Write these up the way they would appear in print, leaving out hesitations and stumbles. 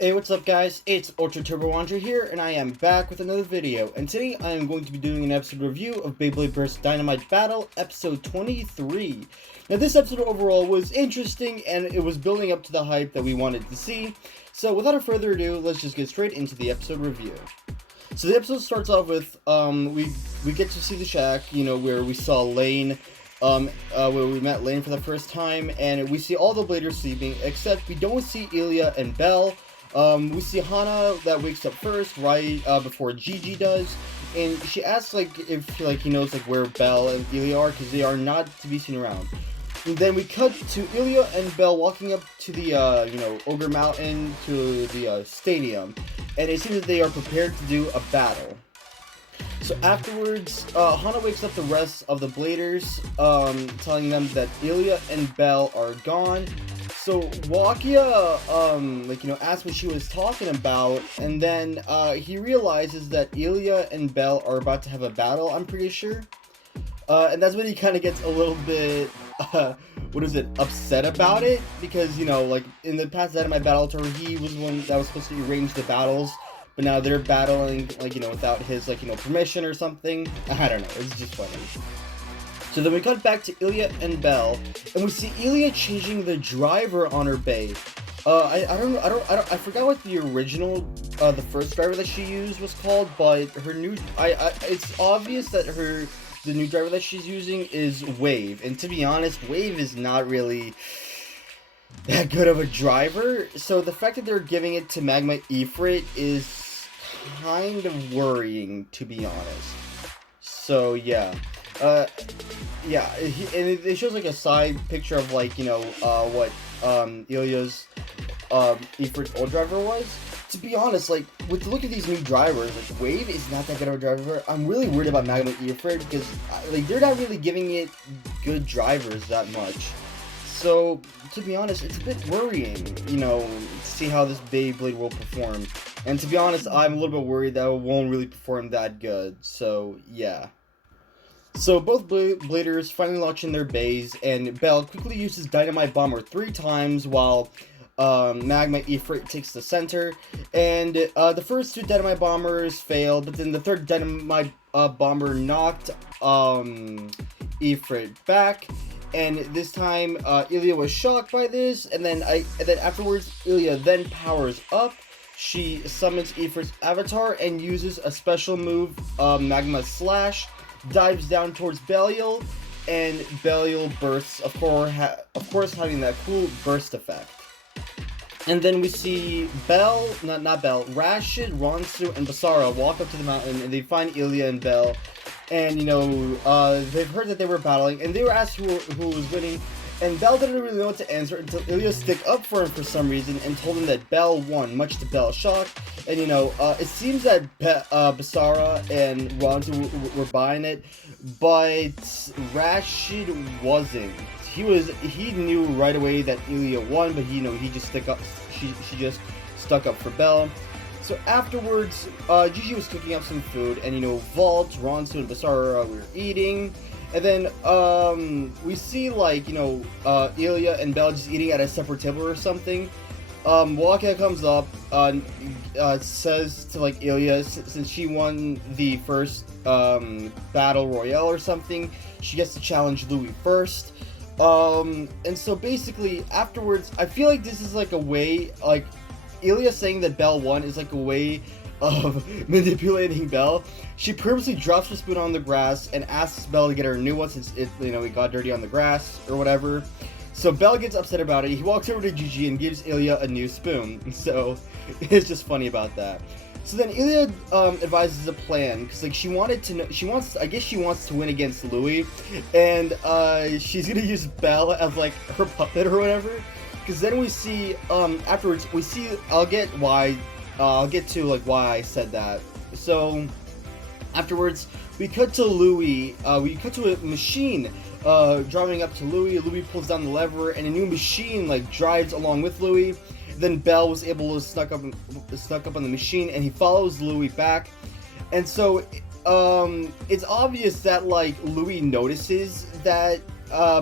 Hey, what's up guys? It's Ultra Turbo Wanderer here, and I am back with another video. And today I am going to be doing an episode review of Beyblade Burst Dynamite Battle, episode 23. Now this episode overall was interesting, and it was building up to the hype that we wanted to see. So without further ado, let's just get straight into the episode review. So the episode starts off with, we get to see the shack, where we saw Lane, where we met Lane for the first time, and we see all the bladers sleeping, except we don't see ILYA and Belle. We see Hana that wakes up first, right before Gigi does, and she asks if he knows where Belle and ILYA are, because they are not to be seen around. And then we cut to ILYA and Belle walking up to the Ogre Mountain, to the stadium, and it seems that they are prepared to do a battle. So afterwards, Hana wakes up the rest of the bladers, telling them that ILYA and Belle are gone. So Wakia, asked what she was talking about, and then he realizes that ILYA and Belle are about to have a battle, I'm pretty sure. And that's when he kind of gets a little bit, upset about it, because, in the past Dynamite Battle Tour, he was one that was supposed to arrange the battles, but now they're battling, without his, permission or something. I don't know, it's just funny. So then we cut back to ILYA and Belle, and we see ILYA changing the driver on her Bey. I forgot what the original, the first driver that she used was called, but her new, it's obvious that the new driver that she's using is Wave, and to be honest, Wave is not really that good of a driver, so the fact that they're giving it to Magma Ifrit is kind of worrying, to be honest. So yeah. And it shows a side picture of what ILYA's Ifrit's old driver was. To be honest, with the look at these new drivers, Wave is not that good of a driver. I'm really worried about Magma Ifrit because they're not really giving it good drivers that much. So to be honest, it's a bit worrying, to see how this Beyblade will perform. And to be honest, I'm a little bit worried that it won't really perform that good. So yeah. So both bladers finally launch in their bays, and Belle quickly uses Dynamite Bomber 3 times while Magma Ifrit takes the center. And the first 2 Dynamite Bombers failed, but then the third Dynamite Bomber knocked Ifrit back. And this time ILYA was shocked by this, and then afterwards ILYA then powers up. She summons Ifrit's avatar and uses a special move, Magma Slash. Dives down towards Belial, and Belial bursts, of course having that cool burst effect. And then we see Rashid, Ronsu, and Basara walk up to the mountain, and they find ILYA and Belle, and they've heard that they were battling, and they were asked who was winning, and Belle didn't really know what to answer until ILYA stick up for him for some reason and told him that Belle won, much to Belle's shock. And it seems that Basara and Ronsu were buying it, but Rashid wasn't. He knew right away that ILYA won, but he just she just stuck up for Belle. So afterwards, Gigi was cooking up some food, and Vault, Ronsu, and Basara were eating. And then we see ILYA and Belle just eating at a separate table or something. Wakia comes up, says to ILYA, since she won the first battle royale or something, she gets to challenge Louis first. And so basically afterwards, I feel like this is a way, ILYA saying that Belle won is a way of manipulating Belle. She purposely drops her spoon on the grass and asks Belle to get her a new one since it got dirty on the grass or whatever. So Belle gets upset about it. He walks over to Gigi and gives ILYA a new spoon. So it's just funny about that. So then ILYA advises a plan because she wants to win against Louis, and she's gonna use Belle as her puppet or whatever. Because then we see afterwards I'll get to why I said that. So afterwards we cut to Louis. We cut to a machine driving up to Louis. Louis pulls down the lever, and a new machine drives along with Louis. Then Belle was able to snuck up on the machine, and he follows Louis back. And so it's obvious that, like, Louis notices that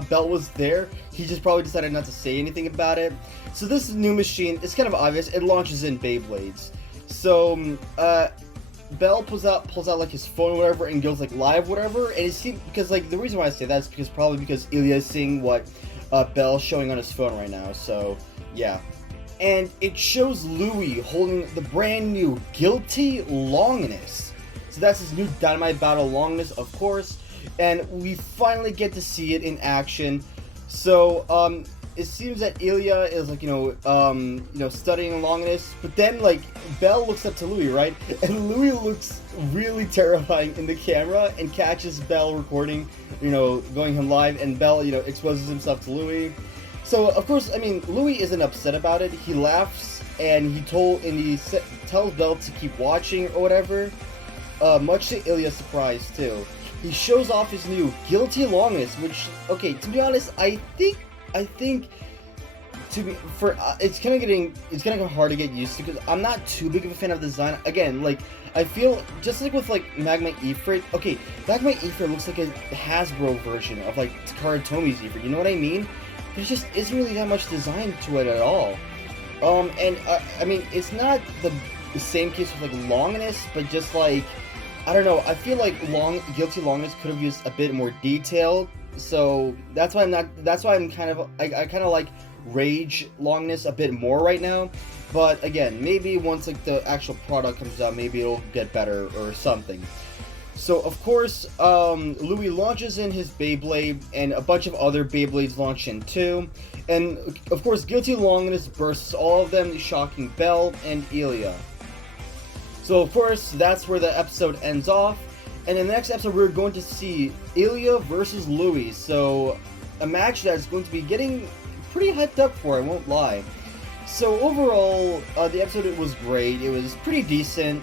Belle was there. He just probably decided not to say anything about it. So this new machine, it's kind of obvious, it launches in Beyblades. So, Belle pulls out like his phone or whatever and goes like live whatever, and it seems, because like the reason why I say that is because probably because ILYA is seeing what Belle's showing on his phone right now, so yeah. And it shows Louis holding the brand new Guilty Longinus. So that's his new Dynamite Battle Longinus, of course, and we finally get to see it in action. So it seems that ILYA is like, studying Longinus, but then like Belle looks up to Louis, right? And Louis looks really terrifying in the camera and catches Belle recording, going him live, and Belle, exposes himself to Louis. So of course, I mean, Louis isn't upset about it. He laughs and he tells Belle to keep watching or whatever. Much to ILYA's surprise too. He shows off his new Guilty Longinus, which, okay, to be honest, I think it's kind of hard to get used to because I'm not too big of a fan of the design. Again, like, I feel just like with like Magma Ifrit. Okay, Magma Ifrit looks like a Hasbro version of like Takara Tomy's Ifrit. You know what I mean? There just isn't really that much design to it at all. I mean, it's not the same case with like Longinus, but just like, I don't know. I feel like Guilty Longinus could have used a bit more detail. So that's why I'm kind of like Rage Longinus a bit more right now. But again, maybe once like the actual product comes out, maybe it'll get better or something. So of course, Louis launches in his Beyblade, and a bunch of other Beyblades launch in too. And of course, Guilty Longinus bursts all of them, shocking Belle and ILYA. So of course, that's where the episode ends off. And in the next episode, we're going to see ILYA versus Louis. So a match that's going to be getting pretty hyped up for, I won't lie. So overall, the episode was great. It was pretty decent.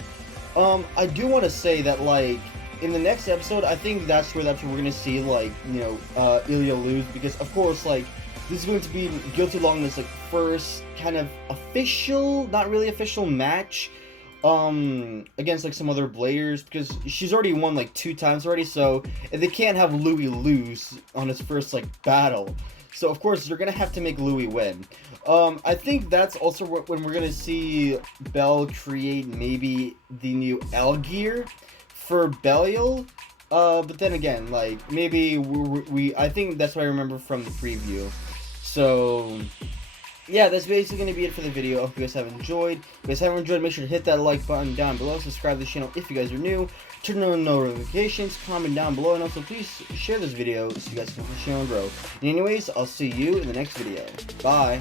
I do want to say that, like, in the next episode, I think that's where we're going to see, like, ILYA lose. Because, of course, like, this is going to be Guilty Longinus' like, first kind of official, not really official match against like some other bladers, because she's already won like 2 times already, so they can't have Louis lose on his first like battle. So of course they're gonna have to make Louis win. I think that's also when we're gonna see Belle create maybe the new L gear for Belial. But then again, like, maybe I think that's what I remember from the preview. So yeah, that's basically going to be it for the video. I hope you guys have enjoyed. If you guys haven't enjoyed, make sure to hit that like button down below. Subscribe to the channel if you guys are new. Turn on notifications, comment down below, and also please share this video so you guys can help the channel grow. And anyways, I'll see you in the next video. Bye!